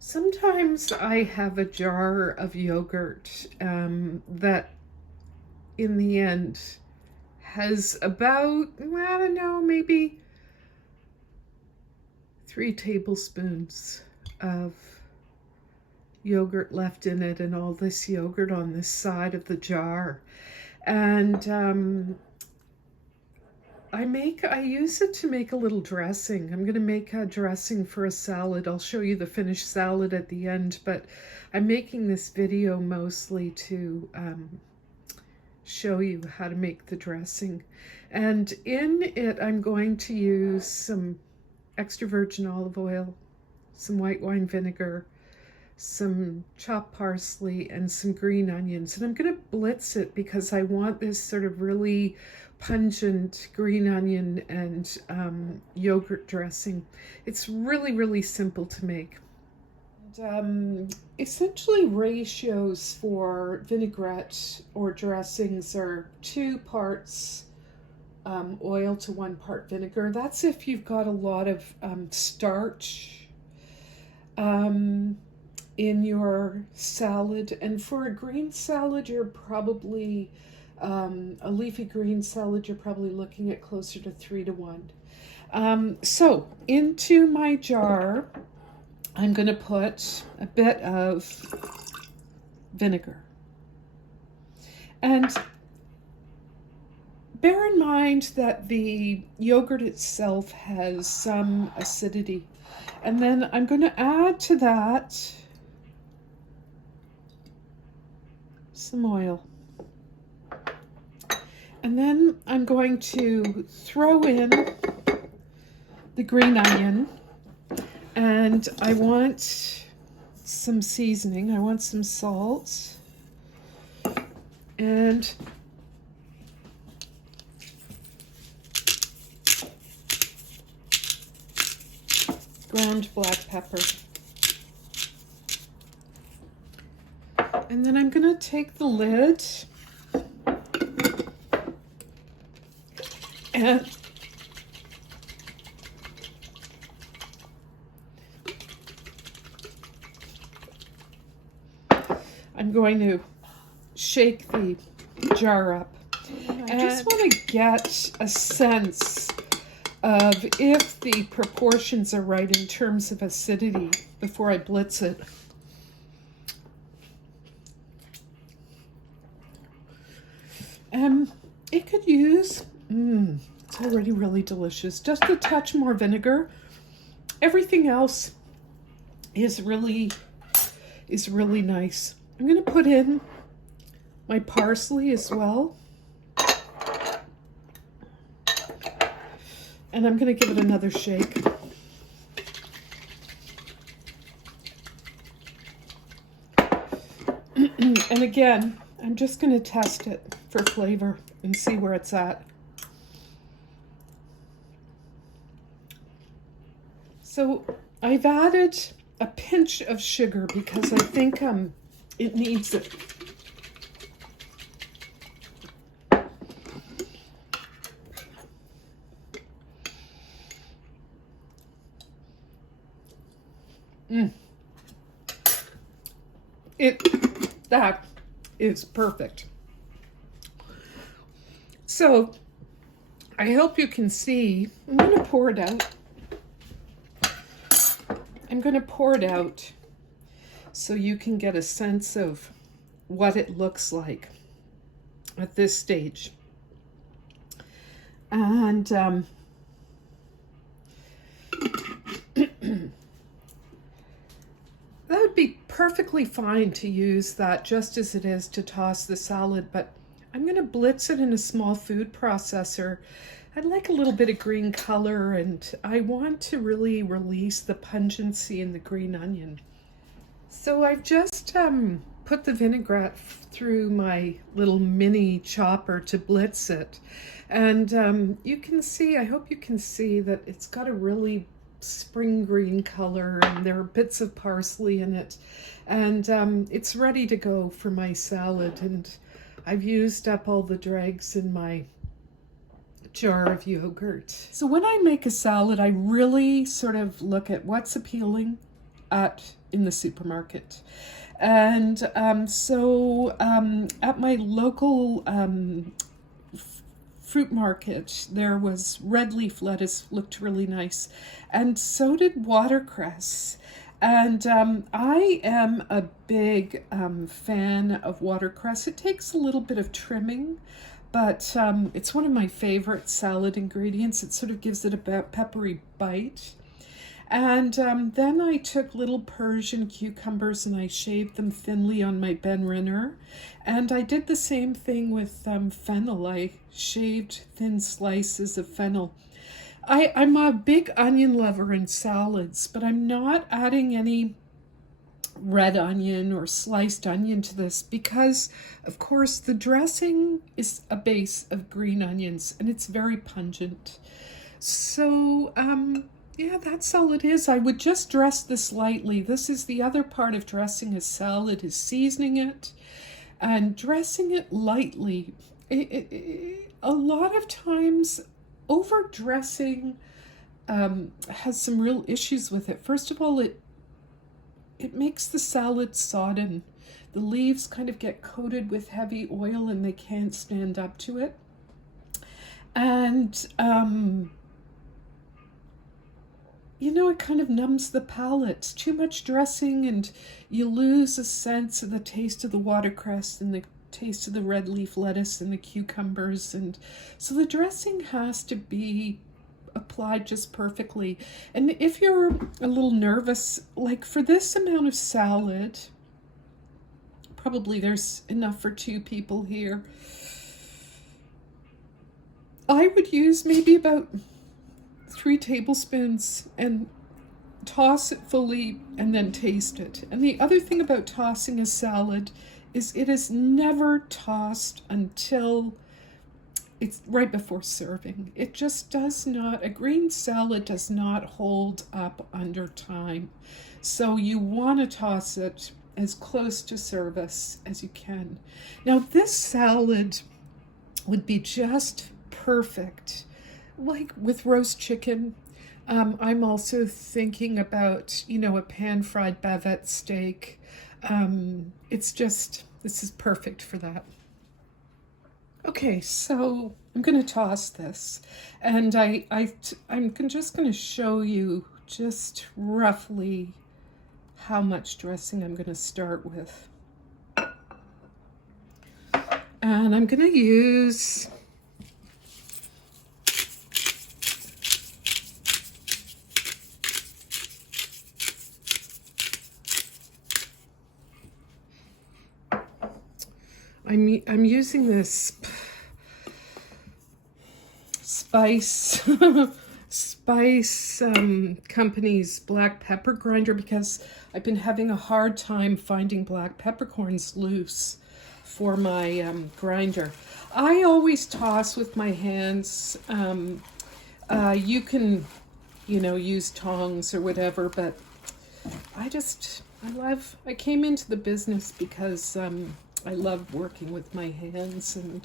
Sometimes I have a jar of yogurt that in the end has about, I don't know, maybe 3 tablespoons of yogurt left in it, and all this yogurt on this side of the jar. And I use it to make a little dressing. I'm going to make a dressing for a salad. I'll show you the finished salad at the end, but I'm making this video mostly to show you how to make the dressing. And in it, I'm going to use some extra virgin olive oil, some white wine vinegar, some chopped parsley, and some green onions. And I'm going to blitz it because I want this sort of really pungent green onion and yogurt dressing. It's really, really simple to make. And, essentially, ratios for vinaigrette or dressings are 2 parts oil to 1 part vinegar. That's if you've got a lot of starch in your salad. And for a green salad, you're probably a leafy green salad, you're probably looking at closer to 3 to 1. So into my jar, I'm going to put a bit of vinegar. And bear in mind that the yogurt itself has some acidity. And then I'm going to add to that some oil. And then I'm going to throw in the green onion, and I want some seasoning. I want some salt and ground black pepper. And then I'm going to take the lid and I'm going to shake the jar up. And I just want to get a sense of if the proportions are right in terms of acidity before I blitz it. It could use, it's already really delicious, just a touch more vinegar. Everything else is really nice. I'm going to put in my parsley as well. And I'm going to give it another shake. And again, I'm just going to test it for flavor and see where it's at. So I've added a pinch of sugar because I think it needs it. That is perfect. So I hope you can see. I'm going to pour it out. I'm going to pour it out so you can get a sense of what it looks like at this stage. And that would be perfectly fine to use that just as it is to toss the salad, but I'm going to blitz it in a small food processor. I'd like a little bit of green color, and I want to really release the pungency in the green onion. So I've just put the vinaigrette through my little mini chopper to blitz it. And you can see, I hope you can see that it's got a really spring green color, and there are bits of parsley in it. And it's ready to go for my salad. And I've used up all the dregs in my jar of yogurt. So when I make a salad, I really sort of look at what's appealing in the supermarket. And at my local fruit market, there was red leaf lettuce, looked really nice, and so did watercress. And I am a big fan of watercress. It takes a little bit of trimming, but it's one of my favorite salad ingredients. It sort of gives it a peppery bite. And then I took little Persian cucumbers and I shaved them thinly on my Ben Renner. And I did the same thing with fennel. I shaved thin slices of fennel. I'm a big onion lover in salads, but I'm not adding any red onion or sliced onion to this because, of course, the dressing is a base of green onions and it's very pungent. So, yeah, that's all it is. I would just dress this lightly. This is the other part of dressing a salad, is seasoning it and dressing it lightly. A lot of times, overdressing has some real issues with it. First of all, it makes the salad sodden. The leaves kind of get coated with heavy oil and they can't stand up to it. And it kind of numbs the palate. Too much dressing and you lose a sense of the taste of the watercress and the taste of the red leaf lettuce and the cucumbers. And so the dressing has to be applied just perfectly. And if you're a little nervous, like for this amount of salad, probably there's enough for 2 people here, I would use maybe about 3 tablespoons and toss it fully and then taste it. And the other thing about tossing a salad is it is never tossed until it's right before serving. It just does not, a green salad does not hold up under time. So you want to toss it as close to service as you can. Now this salad would be just perfect, like with roast chicken. I'm also thinking about, a pan-fried bavette steak. This is perfect for that. Okay, so I'm going to toss this, and I'm just going to show you just roughly how much dressing I'm going to start with. And I'm going to use I'm using this Spice Company's black pepper grinder because I've been having a hard time finding black peppercorns loose for my grinder. I always toss with my hands. You can, use tongs or whatever, but I came into the business because I love working with my hands, and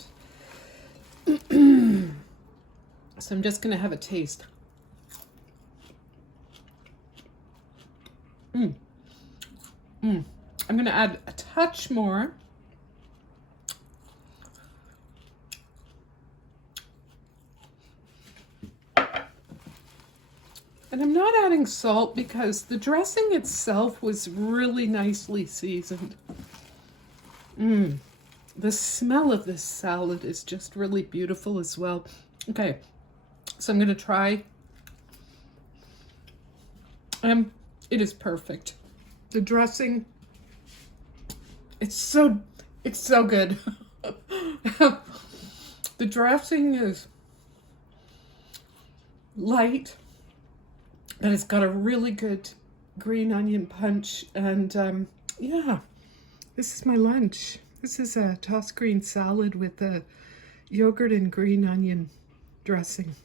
so I'm just going to have a taste. I'm going to add a touch more. And I'm not adding salt because the dressing itself was really nicely seasoned. The smell of this salad is just really beautiful as well. Okay, so I'm going to try. It is perfect. The dressing, it's so good. The dressing is light, and it's got a really good green onion punch. And yeah, this is my lunch. This is a tossed green salad with a yogurt and green onion dressing.